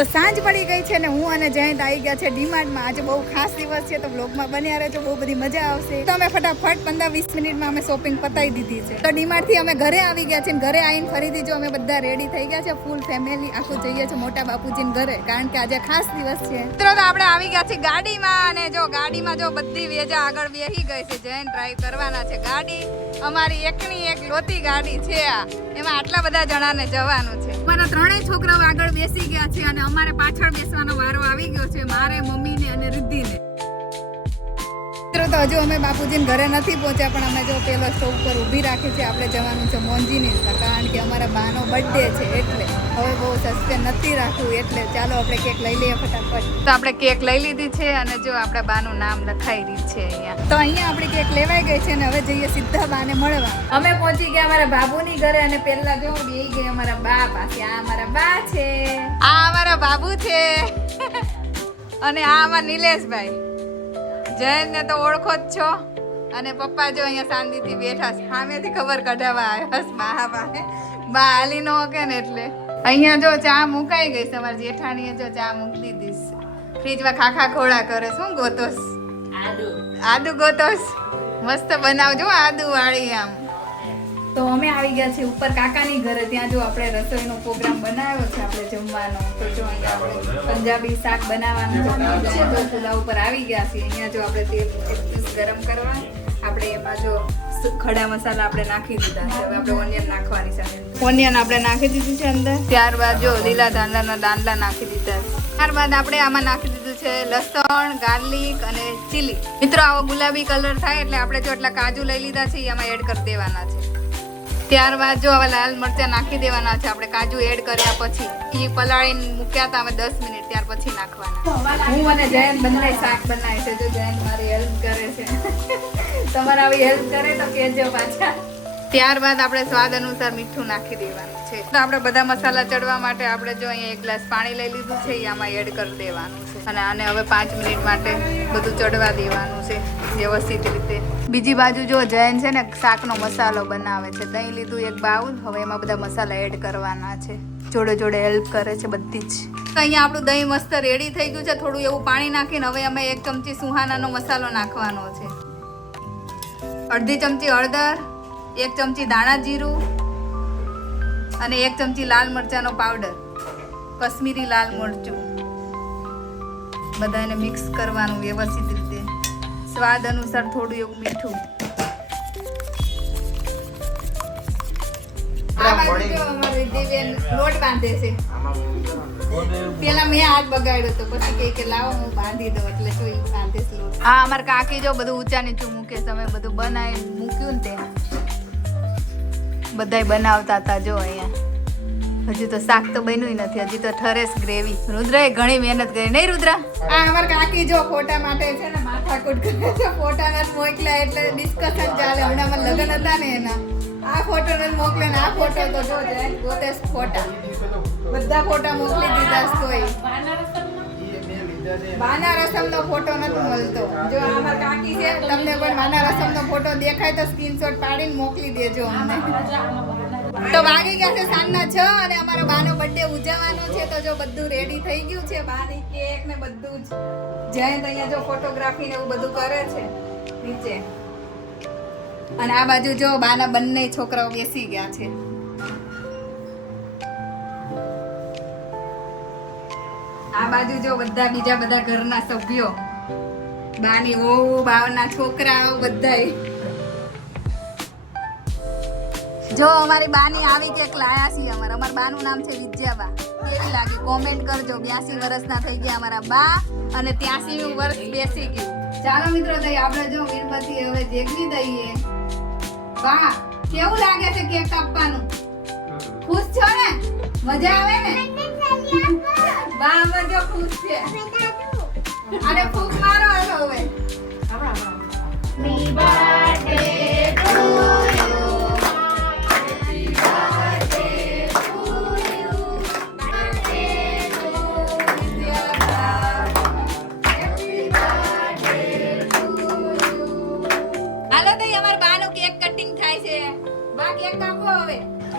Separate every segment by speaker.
Speaker 1: તો સાંજ પડી ગઈ છે ને હું અને જયંત આવી ગયા છે ડીમાર્ટમાં. આજે બહુ ખાસ દિવસ છે તો બ્લોગમાં બન્યા રહેજો, બહુ બધી મજા આવશે. તો અમે ફટાફટ પંદર વીસ મિનિટમાં અમે શોપિંગ પતાવી દીધી છે. તો ડીમાર્ટથી અમે ઘરે આવી ગયા છે ઘરે આવીને ફરીથી જો અમે બધા રેડી થઈ ગયા છે ફૂલ ફેમિલી આખું જઈએ છે મોટા બાપુજીને ઘરે. કારણ કે આજે ખાસ દિવસ છે. મિત્રો, તો આપણે આવી ગયા છીએ ગાડીમાં અને જો ગાડીમાં જો બધી વેજા આગળ બેસી ગઈ છે. જયંત ડ્રાઈવ કરવાના છે ગાડી. અમારી એકની એક લોતી ગાડી છે આ. એમાં આટલા બધા જણાને જવાનું છે. અમારા ત્રણેય છોકરાઓ આગળ બેસી ગયા છે અને અમારે પાછળ બેસવાનો વારો આવી ગયો છે મારે મમ્મીને અને રિદ્ધિને. મિત્રો તો હજુ અમે બાપુજીને ઘરે નથી પહોંચ્યા પણ અમે જો પેલો સ્ટોપ પર ઊભી રાખી છે આપણે જવાનું છે મોંજીની કારણ કે અમારા બાનો બર્થડે છે એટલે હવે બહુ સસ્તે નથી રાખવું એટલે ચાલો આપણે કેક લઈ લઈએ ફટાફટ. તો આપણે કેક લઈ લીધી છે અને જો આપણા બાનું નામ લખાઈ રહી છે અહીંયા. તો અહીંયા આપણી કેક લેવાઈ ગઈ છે અને હવે જઈએ સીધા બાને મળવા. અમે પહોંચી ગયા અમારા બાબુની ઘરે અને પહેલા જો બે ગઈ અમારા બા પાસે આ અમારા બા છે. આ અમારા બાબુ છે. અને આ અમારા નિલેશભાઈ. જયંતને તો ઓળખો જ છો. અને પપ્પા જો અહીંયા શાંતિથી બેઠા છે. સામેથી ખબર કઢાવવા આવ્યા છે બા બા હાલી નો કે ને એટલે. અહીંયા જો ચા મુકાઈ ગઈ તમારી જેઠાણીએ જો ચા મૂકી દીધી છે. ફ્રીજમાં ખાખા ખોળા કરે શું ગોતોસ આદુ. ગોતોસ મસ્ત બનાવજો આદુ વાળી આમ. તો અમે આવી ગયા છીએ ઉપર કાકાની ઘરે. ત્યાં જો આપણે રસોઈનો પ્રોગ્રામ બનાવ્યો છે, આપણે જમવાનો. તો જો અહીંયા આપણે પંજાબી શાક બનાવવાનું છે. તો ચૂલા ઉપર આવી ગયા છીએ. અહીંયા જો આપણે તેલ ગરમ કરવા આપણે એમાં જો ખડા મસાલા આપણે નાખી દીધા છે. હવે આપણે ઓનિયન નાખવાની છે. ઓનિયન આપણે નાખી દીધી છે અંદર. ત્યારબાદ જો લીલા દાંડાના દાંડલા નાખી દીધા છે. ત્યારબાદ આપણે આમાં નાખી દીધું છે લસણ, ગાર્લિક અને ચીલી મિત્રો, આવો ગુલાબી કલર થાય એટલે આપણે જો એટલા કાજુ લઈ લીધા છે એ આમાં એડ કરી દેવાના છે. ત્યારબાદ જો હવે લાલ મરચાં નાખી દેવાના છે, આપણે કાજુ એડ કર્યા પછી. એ પલાળીને મૂક્યા હતા અમે દસ મિનિટ, ત્યાર પછી નાખવાના. હું અને જયંત બંને શાક બનાવે છે જો જયંત મારી હેલ્પ કરે છે. તમારે આવી હેલ્પ કરે તો કહેજો પાછા. ત્યારબાદ આપણે સ્વાદ અનુસાર મીઠું નાખી દેવાનું છે. તો આપણે બધા મસાલા ચડવા માટે આપણે જો અહીંયા એક ગ્લાસ પાણી લઈ લીધું છે એ આમાં એડ કરી દેવાનું છે. અને આને હવે પાંચ મિનિટ માટે બધું ચડવા દેવાનું છે, વ્યવસ્થિત રીતે. બીજી બાજુ જો જૈન છે ને, શાકનો મસાલો બનાવે છે દહીં લીધું એક બાઉલ. હવે એમાં બધા મસાલા એડ કરવાના છે. જોડે જોડે હેલ્પ કરે છે બધી જ. અહીંયા આપણું દહીં મસ્ત રેડી થઈ ગયું છે. થોડું એવું પાણી નાખીને હવે અમે એક ચમચી સુહાનાનો મસાલો નાખવાનો છે. અડધી ચમચી હળદર એક ચમચી દાણા જીરું અને એક ચમચી લાલ મરચાંનો પાવડર કશ્મીરી લાલ મરચું. બધાને મિક્સ કરવાનું વ્યવસ્થિત રીતે. સ્વાદ અનુસાર થોડું એવું મીઠું. લોટ બાંધે છે. પેલા મેં હાથ બગાડ્યો તો પછી કહે કે લાવો હું બાંધી દઉં એટલે તો બાંધે છે હા અમાર કાકી જો બધું ઊંચા નીચું મૂકે તમે બધું બનાવી મૂક્યું ને તે. બધાય બનાવતા હતા જો અહીંયા. હજી તો શાક તો બન્યું નથી, હજી તો ઠરેસ ગ્રેવી. રુદ્રએ ઘણી મહેનત કરી. નહીં રુદ્ર? આ અમાર કાકી જો ફોટા માટે છે ને, માથાકૂટ કરે છે. ફોટા નથી મોકલ્યા એટલે ડિસ્કશન ચાલે. હમણાં અમારા લગ્ન હતા ને એના. આ ફોટો નથી મોકલે ને, આ ફોટો તો જો ગોતે ફોટા. બધા ફોટા મોકલી દીધા તોય માના રસમનો ફોટો નથી મળતો. જો અમાર કાકી છે, તમને કોઈ માના રસમનો ફોટો દેખાય તો સ્ક્રીનશોટ પાડીને મોકલી દેજો અમને. તો વાગી ગયા છે સાંજના છ અને અમારો બાનો બર્થડે ઉજવવાનો છે. તો જો બધું રેડી થઈ ગયું છે. બાની કેક ને બધું જ. જયંત અહીંયા જો ફોટોગ્રાફી ને એવું બધું કરે છે, નીચે. અને આ બાજુ જો બાના બંને છોકરાઓ બેસી ગયા છે. બાજુ જો બધા બીજા બધા ઘરના સભ્યો, બાની વહુ, બાવના છોકરાઓ બધાય. જો અમારી બાની આવી કેક લાયા છીએ અમારા. અમારા બાનું નામ છે વિદ્યાબા. કેવી લાગે? કોમેન્ટ કરજો. બ્યાસી વર્ષના થઈ ગયા અમારા બા અને ત્યાસી વર્ષ બેસી ગયું. ચાલો મિત્રો તો આપણે જો મીણબત્તી હવે જેગવી દઈએ. બા, કેવું લાગે છે કેક કાપવાનું ખુશ છો ને? મજા આવે ને? બા અમે જો ખુશ છે. અને ફૂક મારો હવે. હાલો તો અમાર બાનું કેક કટિંગ થાય છે. બા કેક કાપો હવે.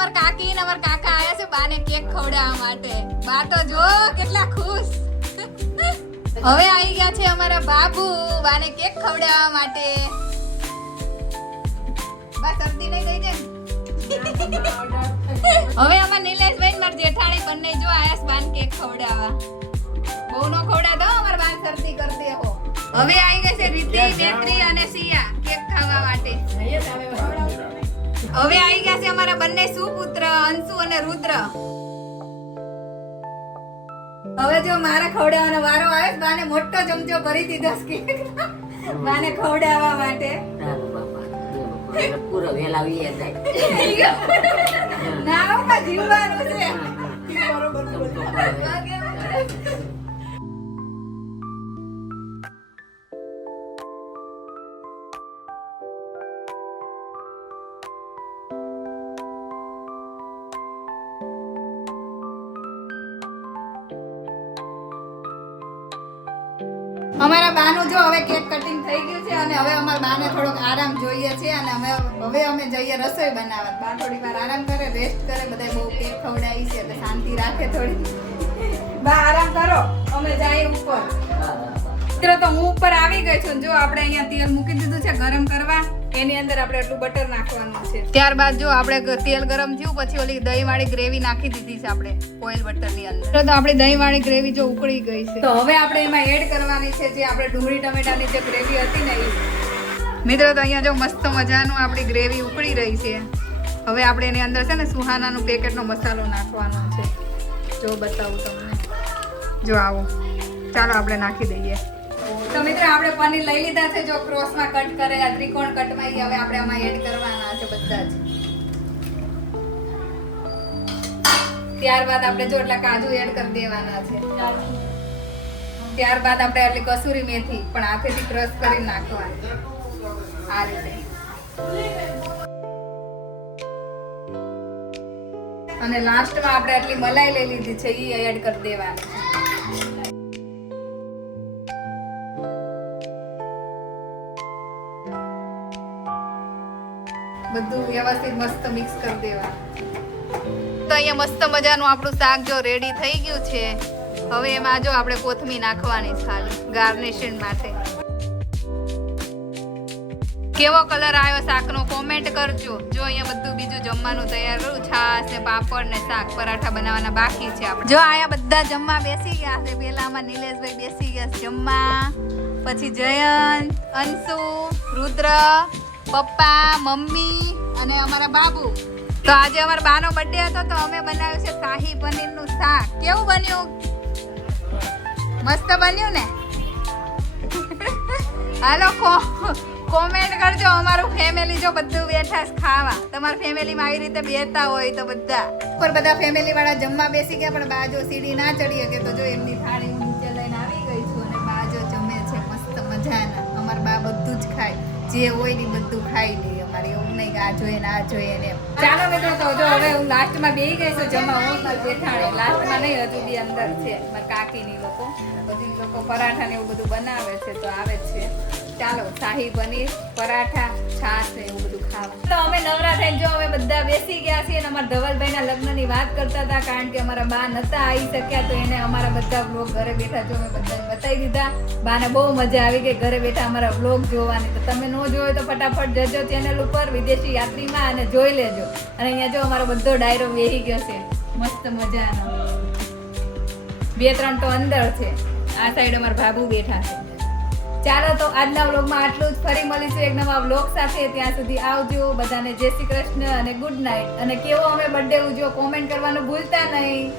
Speaker 1: અમાર કાકી ને અમાર કાકા આયા છે બાને કેક ખવડાવવા માટે. બા તો જો કેટલા ખુશ. હવે આવી ગયા છે અમારા બાબુ બાને કેક ખવડાવવા માટે. બા શરદી નહીં થઈ જાય હવે અમાર નિલેશભાઈ ને માર જેઠાણી બંને જો આયાસ બાન કેક ખવડાવવા. બહુ નો ખવડા દો અમાર બાન શરદી કરતી હો. હવે આવી ગઈ છે રીતિ બેકરી અને સિયા કેક ખાવા માટે. હવે આવી ગયા છે અમારા બંને સુપુત્ર અંશુ અને રુદ્ર. હવે જો મારા ખવડાવવાનો વારો આવ્યો બાને મોટો ચમચો ભરી દીધો છે બાને ખવડાવવા માટે.
Speaker 2: પૂરો વેલા વીએ જાય
Speaker 1: ના જીવવાનું છે? અમારા બાનું જો હવે કેક કટિંગ થઈ ગયું છે અને હવે અમારા બાને થોડોક આરામ જોઈએ છે અને અમે હવે અમે જઈએ રસોઈ બનાવવા. બા થોડી વાર આરામ કરે રેસ્ટ કરે બધા બહુ કેક ખવડાવી છે એટલે શાંતિ રાખે થોડી બા આરામ કરો. અમે જઈએ ઉપર. મિત્રો તો હું ઉપર આવી ગઈ છું જો આપણે અહીંયા તેલ મૂકી દીધું છે ગરમ કરવા. એની અંદર આપણે આટલું બટર નાખવાનું છે. ત્યારબાદ જો આપણે તેલ ગરમ થયું પછી ઓલી દહીં વાળી ગ્રેવી નાખી દીધી છે આપણે ઓઇલ બટરની અંદર. તો આપણી દહીં વાળી ગ્રેવી જો ઉકળી ગઈ છે. તો હવે આપણે એમાં એડ કરવાની છે જે આપણે ડુંગળી ટમેટાની જે ગ્રેવી હતી ને એ. મિત્રો તો અહીંયા જો મસ્ત મજાનું આપણી ગ્રેવી ઉકળી રહી છે. હવે આપણે એની અંદર છે ને સુહાનાનું પેકેટનો મસાલો નાખવાનો છે. જો બતાવું તમને. જો આવો. ચાલો આપણે નાખી દઈએ. આપણે પનીર લઈ લીધા છે જો ક્રોસમાં કટ કરેલા ત્રિકોણ કટમાં હવે આપણે આમાં એડ કરવાના છે બધા જ. ત્યારબાદ આપણે જો એટલા કાજુ એડ કરી દેવાના છે. ત્યારબાદ આપણે એટલે કસૂરી મેથી પણ હાથેથી ક્રશ કરી નાખવાની. આ રીતે. અને લાસ્ટમાં આપણે આટલી મલાઈ લઈ લીધી છે એ એડ કરી દેવાની. છે તો અહીંયા મસ્ત મજાનું આપણું શાક જો રેડી થઈ ગયું છે. હવે એમાં જો આપણે કોથમી નાખવાની ખાલી ગાર્નિશિંગ માટે. કેવો કલર આવ્યો શાકનો કોમેન્ટ કરજો. જો અહીંયા બધું બીજું જમવાનું તૈયાર કરું છાશ ને પાપડ ને શાક, પરાઠા બનાવવાના બાકી છે જો અહીંયા બધા જમવા બેસી ગયા છે. પેલા આમાં નિલેશભાઈ બેસી ગયા જમવા. પછી જયંત, અંશુ, રુદ્ર, પપ્પા, મમ્મી અને અમારા બાબુ. તો આજે અમારા બાનો બર્થડે હતો, તો અમે બનાવ્યું છે શાહી પનીરનું શાક. કેવું બન્યું? મસ્ત બન્યું ને? હાલો કોમેન્ટ કરજો અમારું ફેમિલી જો બધું બેઠા ખાવા. તમારા ફેમિલીમાં આવી રીતે બેતા હોય તો બધા. ઉપર બધા ફેમિલી વાળા જમવા બેસી ગયા, પણ બાજુ સીડી ના ચડી શકે તો જો એમની થાળી હું નીચે લઈને આવી ગઈ છું અને બાજો જમે છે, મસ્ત મજાના. અમારા બા બધું જ ખાય. જે હોય ને બધું ખાઈ લે. અમારે એવું નહીં આ જોઈએ ને આ જોઈએ ને ચાલો મિત્રો, તો જો હવે હું લાસ્ટમાં બેહી ગઈ છું જમા હું મારી જેઠાણી લાસ્ટમાં નહીં, હજુ બી અંદર છે મારા કાકીની લોકો. બધી લોકો પરાઠા ને એવું બધું બનાવે છે, તો આવે જ છે. ચાલો, શાહી પનીર, પરાઠા, છાશ ને એવું બધું ખાવા નવરા થઈને જો અમે બધા બેસી ગયા છીએ અને અમારા ધવલભાઈના લગ્નની વાત કરતા હતા, કારણ કે અમારા બા નતા આવી શક્યા, તો એને અમારા બધા વ્લોગ ઘરે બેઠા જો અમે બધાને બતાવી દીધા. બાને બહુ મજા આવી ગઈ ઘરે બેઠા અમારા વ્લોગ જોવાની. તો તમે ન જોયો તો ફટાફટ જજો ચેનલ ઉપર, વિદેશી યાત્રીમાં, અને જોઈ લેજો. અને અહીંયા જો અમારો બધો ડાયરો વેહી ગયો છે. મસ્ત મજાનો. બે ત્રણ તો અંદર છે. આ સાઈડ અમારા ભાભુ બેઠા છે. ચાલો તો આજના વ્લોગમાં આટલું જ. ફરી મળીશું એક નવા વ્લોગ સાથે. ત્યાં સુધી આવજો. બધાને જય શ્રી કૃષ્ણ અને ગુડ નાઇટ. અને કેવો અમે બર્થડે ઉજવો કોમેન્ટ કરવાનું ભૂલતા નહીં.